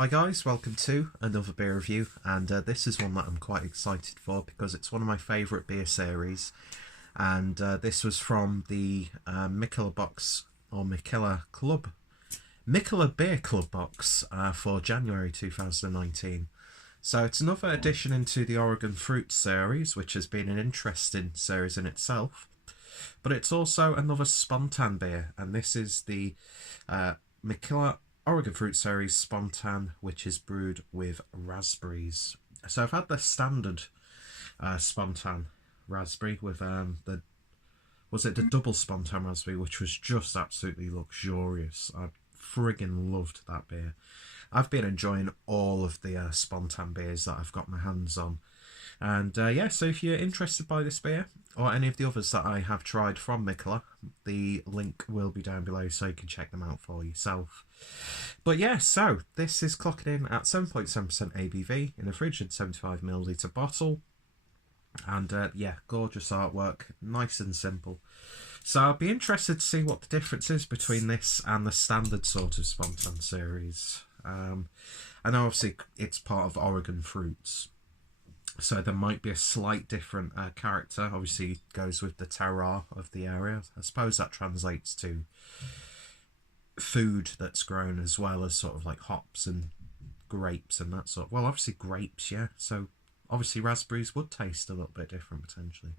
Hi guys, welcome to another beer review, and this is one that I'm quite excited for because it's one of my favourite beer series, and this was from the Mikkeller box, or Mikkeller Club, Mikkeller Beer Club box for January 2019. So it's another addition into the Oregon Fruit series, which has been an interesting series in itself, but it's also another Spontan beer, and this is the Mikkeller Oregon Fruit series Spontan, which is brewed with raspberries. So I've had the standard Spontan raspberry with the double Spontan raspberry, which was just absolutely luxurious. I friggin' loved that beer. I've been enjoying all of the Spontan beers that I've got my hands on. And yeah, so if you're interested by this beer, or any of the others that I have tried from Mikkeller, the link will be down below so you can check them out for yourself. But yeah, so this is clocking in at 7.7% ABV in a frigid 75ml bottle. And yeah, gorgeous artwork, nice and simple. So I'll be interested to see what the difference is between this and the standard sort of Spontan series. I know obviously it's part of Oregon Fruits, so there might be a slight different character. Obviously it goes with the terroir of the area. I suppose that translates to food that's grown as well as sort of like hops and grapes and that sort. Well, obviously grapes, yeah. So obviously raspberries would taste a little bit different potentially.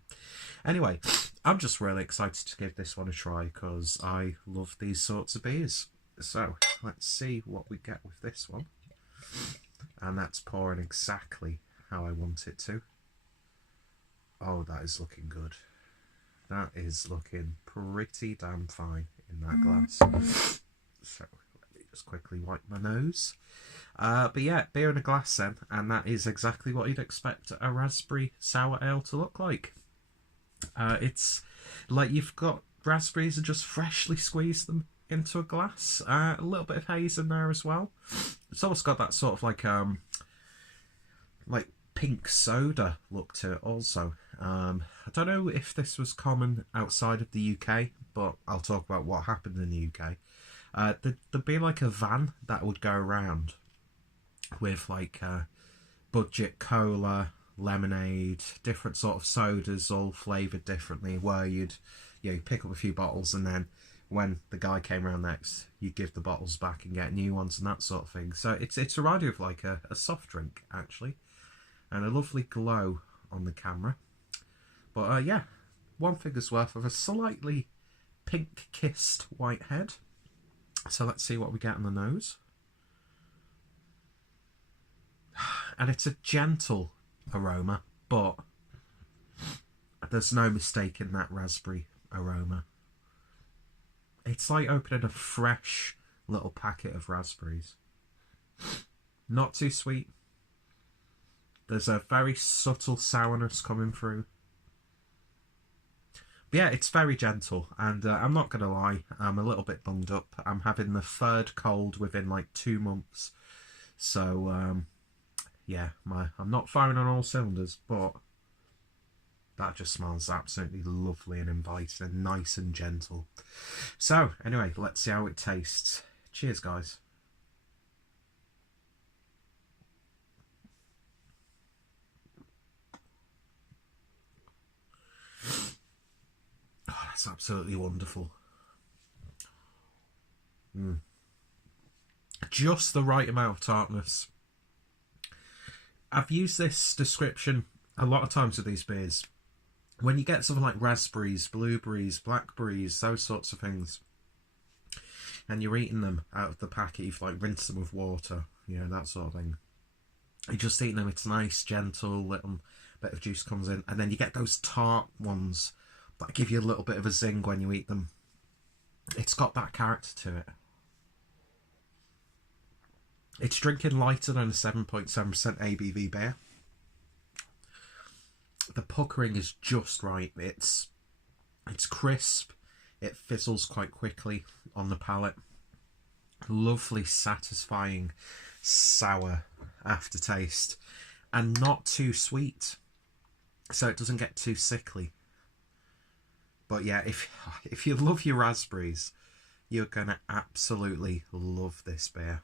Anyway, I'm just really excited to give this one a try because I love these sorts of beers. So let's see what we get with this one. And that's pouring exactly how I want it to. Oh, that is looking good. That is looking pretty damn fine in that glass. So let me just quickly wipe my nose. But yeah, beer in a glass then, and that is exactly what you'd expect a raspberry sour ale to look like. It's like you've got raspberries and just freshly squeezed them into a glass. A little bit of haze in there as well. It's almost got that sort of like pink soda look to it also. I don't know if this was common outside of the UK, but I'll talk about what happened in the UK. There'd be like a van that would go around with like budget cola, lemonade, different sort of sodas, all flavoured differently, where you'd pick up a few bottles, and then when the guy came around next, you'd give the bottles back and get new ones and that sort of thing. So it's a idea of like a soft drink actually, and a lovely glow on the camera. But yeah, one figure's worth of a slightly pink-kissed white head. So let's see what we get on the nose. And it's a gentle aroma, but there's no mistaking that raspberry aroma. It's like opening a fresh little packet of raspberries. Not too sweet. There's a very subtle sourness coming through. But yeah, it's very gentle, and I'm not going to lie, I'm a little bit bunged up. I'm having the third cold within like 2 months. So yeah, I'm not firing on all cylinders, but that just smells absolutely lovely and inviting and nice and gentle. So anyway, let's see how it tastes. Cheers, guys. Oh, that's absolutely wonderful. Just the right amount of tartness. I've used this description a lot of times with these beers. When you get something like raspberries, blueberries, blackberries, those sorts of things, and you're eating them out of the packet, you've like rinsed them with water, that sort of thing. You're just eating them, it's nice, gentle, little bit of juice comes in, and then you get those tart ones that give you a little bit of a zing when you eat them. It's got that character to it. It's drinking lighter than a 7.7% ABV beer. The puckering is just right. It's crisp. It fizzles quite quickly on the palate. Lovely, satisfying, sour aftertaste, and not too sweet, so it doesn't get too sickly. But yeah, if you love your raspberries, you're gonna absolutely love this beer.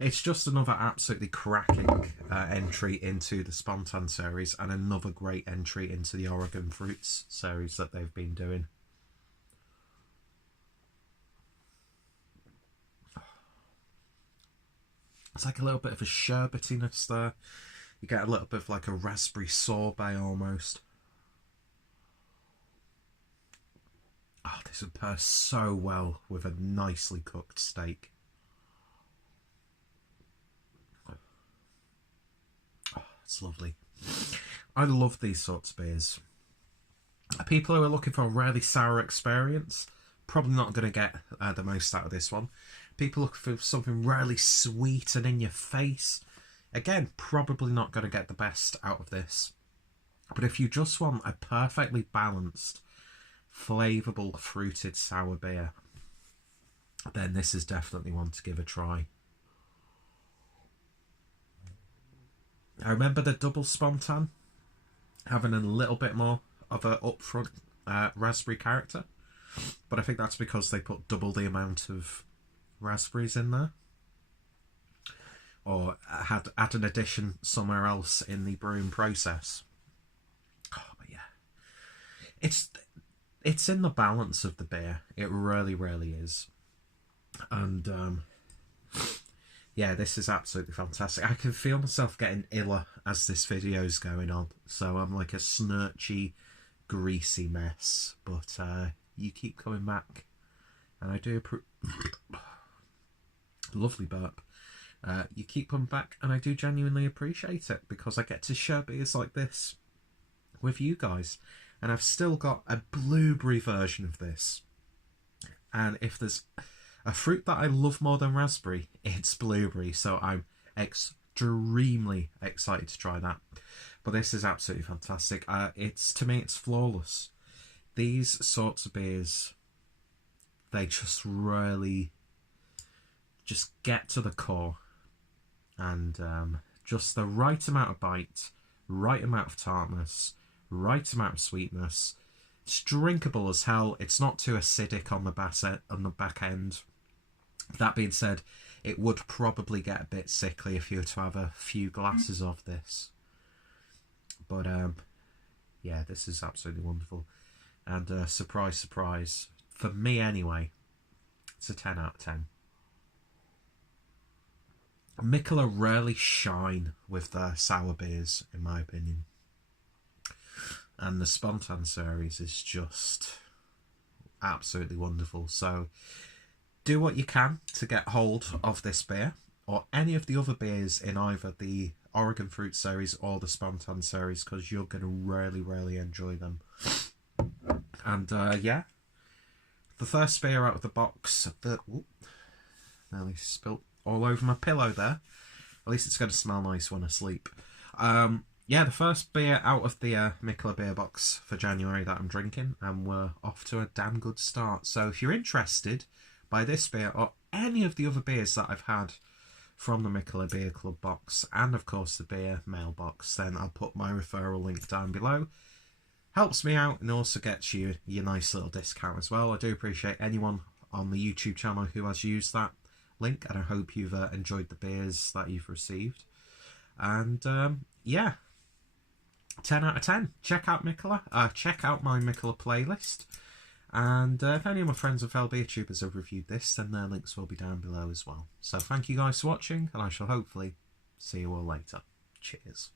It's just another absolutely cracking entry into the Spontan series, and another great entry into the Oregon Fruits series that they've been doing. It's like a little bit of a sherbetiness there. You get a little bit of like a raspberry sorbet almost. Oh, this would pair so well with a nicely cooked steak. Oh, it's lovely. I love these sorts of beers. People who are looking for a really sour experience, probably not going to get the most out of this one. People looking for something really sweet and in your face, again, probably not going to get the best out of this. But if you just want a perfectly balanced, flavourable, fruited sour beer, then this is definitely one to give a try. I remember the double Spontan having a little bit more of a upfront raspberry character, but I think that's because they put double the amount of raspberries in there, or had an addition somewhere else in the brewing process. Oh, but yeah, it's in the balance of the beer. It really, really is. And yeah, this is absolutely fantastic. I can feel myself getting iller as this video's going on, so I'm like a snurchy, greasy mess. But you keep coming back, and I do lovely burp. You keep coming back, and I do genuinely appreciate it, because I get to share beers like this with you guys. And I've still got a blueberry version of this, and if there's a fruit that I love more than raspberry, it's blueberry, so I'm extremely excited to try that. But this is absolutely fantastic. To me, it's flawless. These sorts of beers, they just really just get to the core, and just the right amount of bite, right amount of tartness, right amount of sweetness. It's drinkable as hell. It's not too acidic on the back end. That being said, it would probably get a bit sickly if you were to have a few glasses of this. But yeah, this is absolutely wonderful. And surprise, surprise, for me anyway, it's a 10 out of 10. Mikkeller rarely shine with their sour beers, in my opinion. And the Spontan series is just absolutely wonderful. So do what you can to get hold of this beer, or any of the other beers in either the Oregon Fruit series or the Spontan series, because you're going to really, really enjoy them. And yeah, the first beer out of the box, nearly spilt all over my pillow there. At least it's going to smell nice when I sleep. Yeah, the first beer out of the Mikkeller beer box for January that I'm drinking, and we're off to a damn good start. So if you're interested by this beer or any of the other beers that I've had from the Mikkeller Beer Club box, and of course the beer mailbox, then I'll put my referral link down below. Helps me out, and also gets you your nice little discount as well. I do appreciate anyone on the YouTube channel who has used that link, and I hope you've enjoyed the beers that you've received. And yeah, 10 out of 10. Check out Mikkeller. Check out my Mikkeller playlist. And if any of my friends and fellow beer tubers have reviewed this, then their links will be down below as well. So thank you guys for watching, and I shall hopefully see you all later. Cheers.